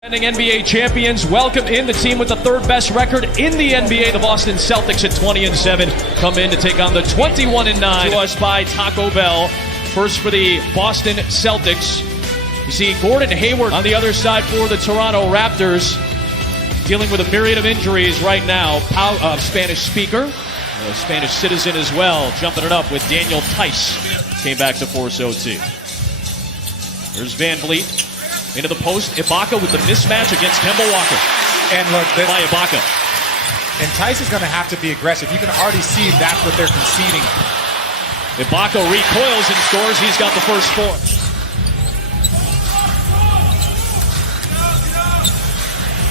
Defending NBA champions welcome in the team with the third best record in the NBA. The Boston Celtics at 20-7 come in to take on the 21-9. To us by Taco Bell. First for the Boston Celtics. You see Gordon Hayward on the other side for the Toronto Raptors, dealing with a myriad of injuries right now. Spanish speaker, a Spanish citizen as well, jumping it up with Daniel Tice. Came back to force OT. Here's VanVleet. Into the post, Ibaka with the mismatch against Kemba Walker. And look, by Ibaka. And Tice is going to have to be aggressive. You can already see that's what they're conceding. Ibaka recoils and scores. He's got the first four.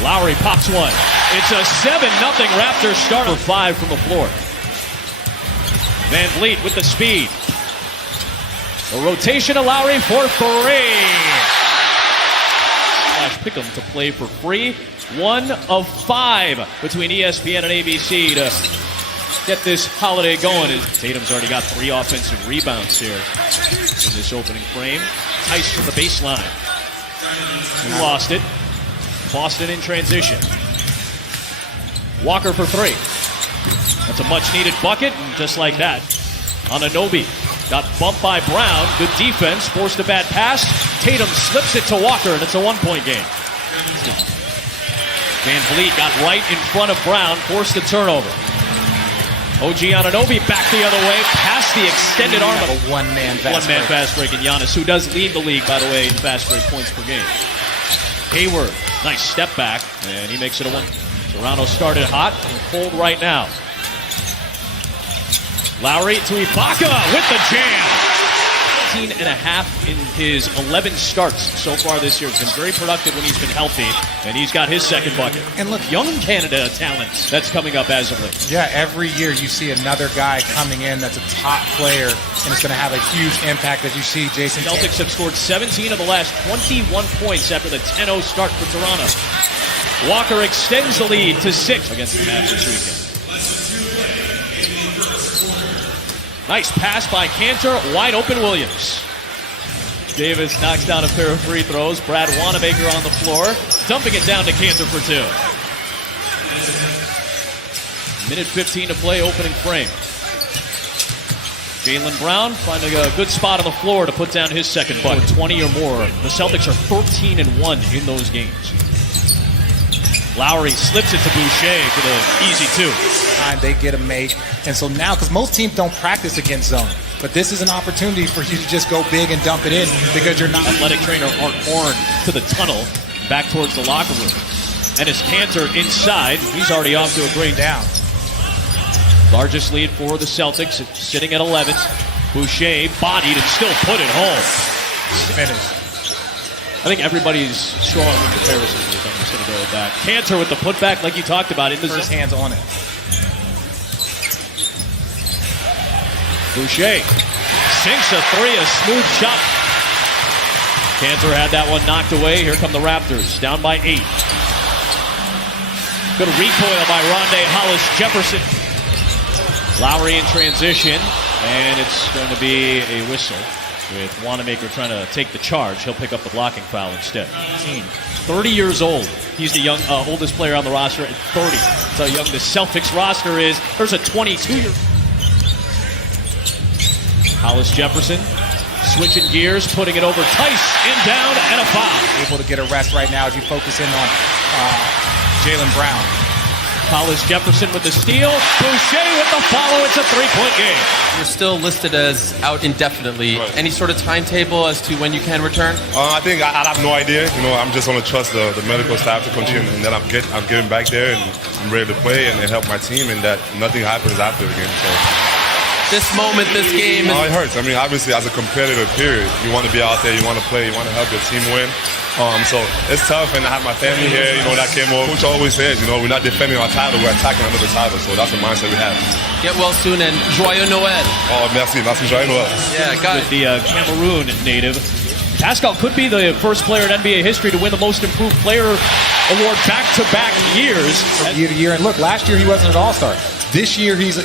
Lowry pops one. It's a 7-0 Raptors start. For 5 from the floor. VanVleet with the speed. A rotation of Lowry for 3. Pick them to play for free. 1 of 5 between ESPN and ABC to get this holiday going. Tatum's already got 3 offensive rebounds here in this opening frame. Tice from the baseline. He lost it. Boston in transition. Walker for 3. That's a much-needed bucket, and just like that, Anunoby got bumped by Brown. Good defense. Forced a bad pass. Tatum slips it to Walker, and it's a 1-point game. VanVleet got right in front of Brown. Forced the turnover. OG Anunoby back the other way. Past the extended arm. A one-man fast break in Giannis, who does lead the league, by the way, in fast break points per game. Hayward, nice step back, and he makes it a 1. Toronto started hot and cold right now. Lowry to Ibaka with the jam. 18.5 in his 11 starts so far this year. He's been very productive when he's been healthy, and he's got his second bucket. And look, young Canada talent that's coming up as of late. Yeah, every year you see another guy coming in that's a top player, and it's going to have a huge impact as you see Jason. Celtics have scored 17 of the last 21 points after the 10-0 start for Toronto. Walker extends the lead to 6 against the Mavs this weekend. Nice pass by Kanter, wide open Williams. Davis knocks down a pair of free throws. Brad Wanamaker on the floor, dumping it down to Kanter for 2. Minute 15 to play, opening frame. Jaylen Brown finding a good spot on the floor to put down his second bucket. 20 or more. The Celtics are 13-1 in those games. Lowry slips it to Boucher for the easy 2. They get a make. And so now, because most teams don't practice against zone, but this is an opportunity for you to just go big and dump it in because you're not. Athletic trainer Art Horn to the tunnel, back towards the locker room. And as Kanter inside, he's already off to a great down. Largest lead for the Celtics, sitting at 11. Boucher bodied and still put it home. Finished. I think everybody's strong in comparison. I'm just going to go with that. Kanter with the putback, like you talked about. First hands on it. Boucher sinks a 3, a smooth shot. Kanter had that one knocked away. Here come the Raptors, down by 8. Good recoil by Rondae Hollis-Jefferson. Lowry in transition, and it's going to be a whistle. With Wanamaker trying to take the charge, he'll pick up the blocking foul instead. 30 years old. He's the young, oldest player on the roster at 30. That's how young the Celtics roster is. There's a 22-year. Hollis-Jefferson switching gears, putting it over Tice, in, down, and a foul. Able to get a rest right now as you focus in on Jaylen Brown. Hollis-Jefferson with the steal. Boucher with the follow. It's a 3-point game. You're still listed as out indefinitely. Right. Any sort of timetable as to when you can return? I think I have no idea. I'm just going to trust the medical staff to continue, and then I'm getting back there, and I'm ready to play and help my team, and that nothing happens after the game. So. This moment, this game. It hurts. I mean, obviously, as a competitor, period, you want to be out there, you want to play, you want to help your team win. So it's tough, and I have my family here, that came over. Coach always says, we're not defending our title, we're attacking another title. So that's the mindset we have. Get well soon, and Joyeux Noël. Oh, merci Joyeux Noël. Yeah, got it. With the Cameroon native. Pascal could be the first player in NBA history to win the Most Improved Player award back-to-back years. From year to year, and look, last year he wasn't an All-Star. This year, he's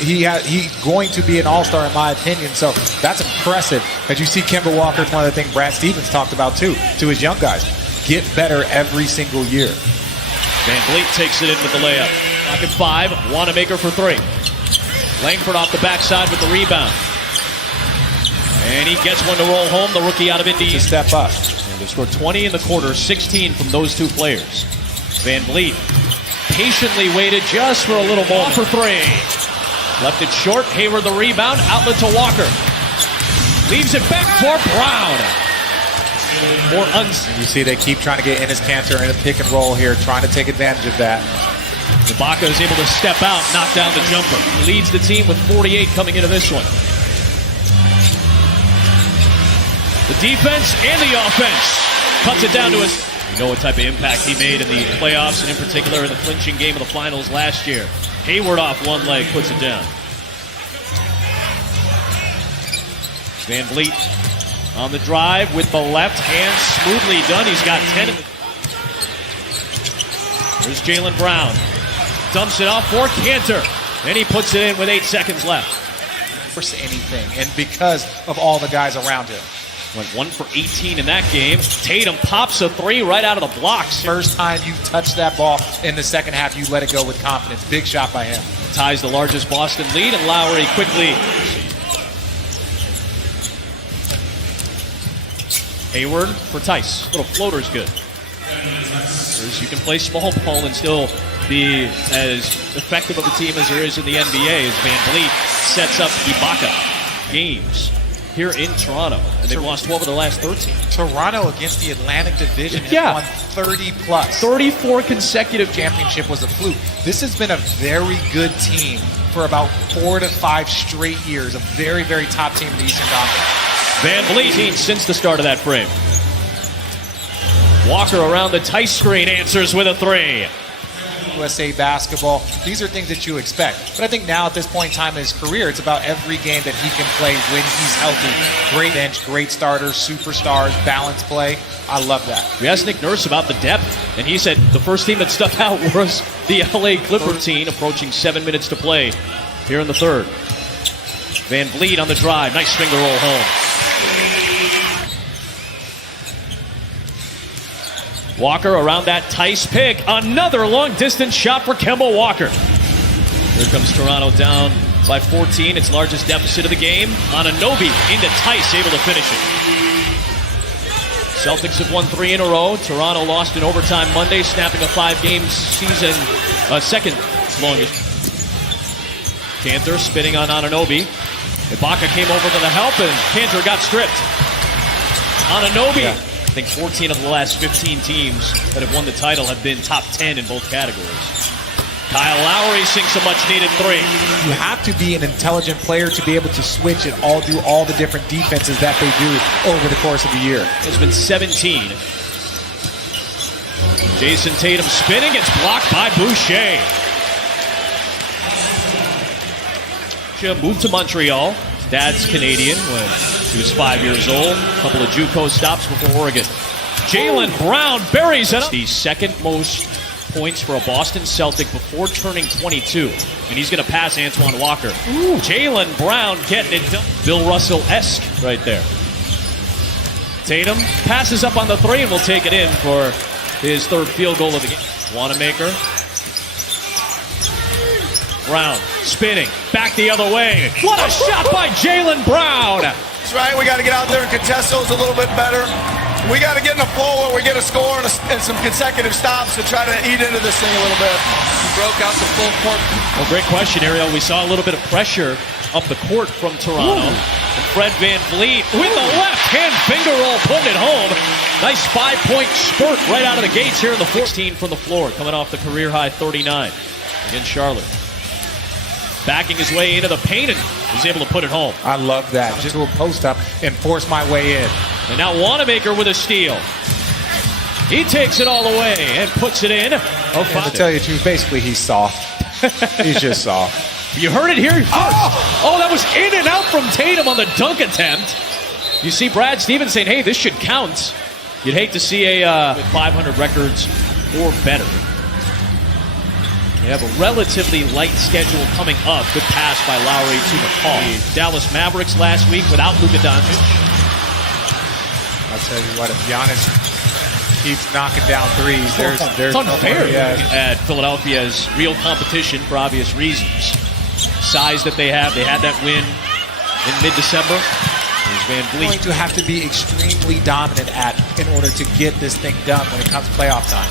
going to be an all-star, in my opinion. So that's impressive. As you see Kemba Walker, it's one of the things Brad Stevens talked about, too, to his young guys. get better every single year. VanVleet takes it in with the layup. Clock at 5. Wanamaker for 3. Langford off the backside with the rebound. And he gets one to roll home, the rookie out of Indy. To step up. And they scored 20 in the quarter, 16 from those two players. VanVleet patiently waited just for a little more. For 3. Left it short. Hayward the rebound. Outlet to Walker. Leaves it back for Brown. You see they keep trying to get Enes Kanter in a pick and roll here, trying to take advantage of that. Ibaka is able to step out, knock down the jumper. He leads the team with 48 coming into this one. The defense and the offense cuts it down to us. You know what type of impact he made in the playoffs, and in particular in the clinching game of the finals last year. Hayward off one leg, puts it down. VanVleet on the drive with the left hand, smoothly done. He's got 10 in the... There's Jaylen Brown. Dumps it off for Kanter. And he puts it in with 8 seconds left. Force anything, and because of all the guys around him. Went 1 for 18 in that game. Tatum pops a 3 right out of the blocks. First time you touch that ball in the second half, you let it go with confidence. Big shot by him. Ties the largest Boston lead, and Lowry quickly. Hayward for Tice. Little floater's good. You can play small ball and still be as effective of a team as there is in the NBA as VanVleet sets up Ibaka games here in Toronto. And they've lost 12 of their last 13. Toronto against the Atlantic Division has won 30+. 34 consecutive championship was a fluke. This has been a very good team for about 4 to 5 straight years. A very, very top team in the Eastern Conference. VanVleet since the start of that frame. Walker around the Tice screen, answers with a 3. USA basketball, these are things that you expect. But I think now at this point in time in his career, it's about every game that he can play when he's healthy. Great bench, great starters, superstars, balanced play. I love that. We asked Nick Nurse about the depth, and he said the first team that stuck out was the LA Clipper team, approaching 7 minutes to play here in the third. VanVleet on the drive, nice finger roll home. Walker around that Tice pick. Another long-distance shot for Kemba Walker. Here comes Toronto down by 14. Its largest deficit of the game. Anunoby into Tice, able to finish it. Celtics have won 3 in a row. Toronto lost in overtime Monday, snapping a 5-game season, second longest. Kanter spinning on Anunoby. Ibaka came over to the help, and Kanter got stripped. Anunoby. Yeah. I think 14 of the last 15 teams that have won the title have been top 10 in both categories. Kyle Lowry sinks a much-needed 3. You have to be an intelligent player to be able to switch and do all the different defenses that they do over the course of the year. It's been 17. Jason Tatum spinning. It's blocked by Boucher. Moved to Montreal. Dad's Canadian when he was 5 years old. A couple of JUCO stops before Oregon. Jaylen Brown buries it. The second most points for a Boston Celtic before turning 22. And he's going to pass Antoine Walker. Jaylen Brown getting it done. Bill Russell-esque right there. Tatum passes up on the 3 and will take it in for his third field goal of the game. Wanamaker. Brown spinning back the other way. What a shot by Jaylen Brown! That's right. We got to get out there and contest those a little bit better. We got to get in a flow where we get a score and some consecutive stops to try to eat into this thing a little bit. He broke out the full court. Well, great question, Ariel. We saw a little bit of pressure up the court from Toronto. And Fred VanVleet with the left-hand finger roll, putting it home. Nice 5-point spurt right out of the gates here in the 14 from the floor, coming off the career-high 39 against Charlotte. Backing his way into the paint and was able to put it home. I love that. Just do a post-up and force my way in. And now Wanamaker with a steal. He takes it all the way and puts it in. And to tell you the truth, basically he's soft. He's just soft. You heard it here first. Oh, that was in and out from Tatum on the dunk attempt. You see Brad Stevens saying, hey, this should count. You'd hate to see a 500 records or better. They have a relatively light schedule coming up. Good pass by Lowry to McCaw. The Dallas Mavericks last week without Luka Doncic. I'll tell you what, if Giannis keeps knocking down threes. There's it's unfair yeah. at Philadelphia's real competition for obvious reasons. Size that they have. They had that win in mid-December. There's VanVleet. Going to have to be extremely dominant in order to get this thing done when it comes to playoff time.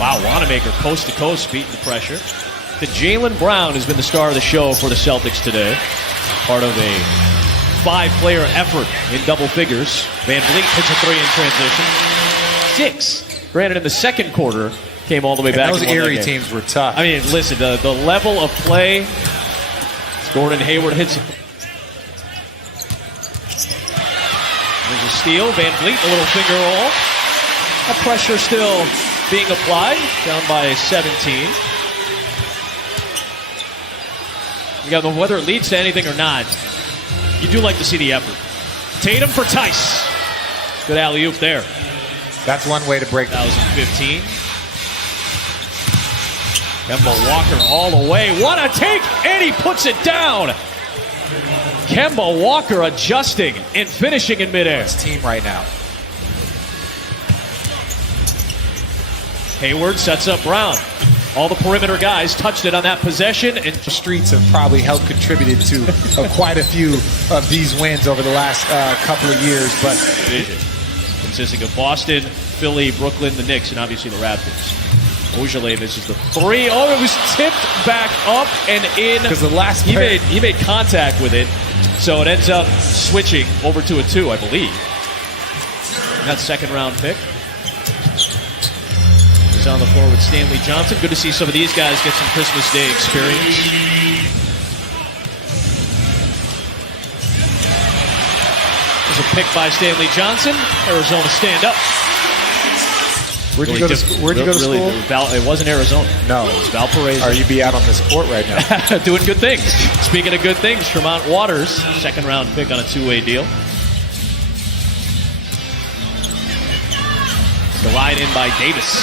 Wow, Wanamaker coast to coast beating the pressure. The Jaylen Brown has been the star of the show for the Celtics today. Part of a 5-player effort in double figures. VanVleet hits a 3 in transition. 6. Granted, in the second quarter, came all the way back. Those Erie teams were tough. I mean, listen, the level of play. Gordon Hayward hits. There's a steal. VanVleet, a little finger roll. A pressure still being applied. Down by 17. You got whether it leads to anything or not, you do like to see the effort. Tatum for Tice. Good alley-oop there. That's one way to break 2015. Kemba Walker all the way. What a take! And he puts it down. Kemba Walker adjusting and finishing in midair. This team right now. Hayward sets up Brown. All the perimeter guys touched it on that possession. And the streets have probably helped contributed to quite a few of these wins over the last couple of years. But division consisting of Boston, Philly, Brooklyn, the Knicks, and obviously the Raptors. Ojeleye misses the 3. Oh, it was tipped back up and in. Because the last he made contact with it, so it ends up switching over to a 2, I believe. That second-round pick. He's on the floor with Stanley Johnson. Good to see some of these guys get some Christmas Day experience. There's a pick by Stanley Johnson. Arizona stand up. Where'd you go to school? It wasn't Arizona. No. It was Valparaiso. Or you'd be out on this court right now. Doing good things. Speaking of good things, Tremont Waters, second-round pick on a 2-way deal. Glide in by Davis.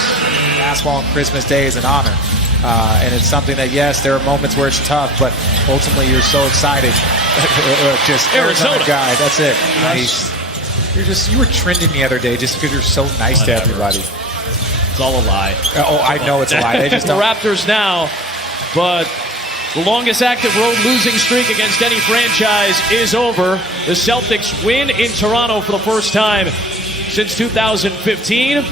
Basketball on Christmas Day is an honor. And it's something that, yes, there are moments where it's tough, but ultimately you're so excited. Just Arizona guy. That's it. Nice. You were trending the other day just because you're so nice to everybody. It's all a lie. Oh, I know it's a lie. They just the Raptors now, but the longest active road losing streak against any franchise is over. The Celtics win in Toronto for the first time since 2015.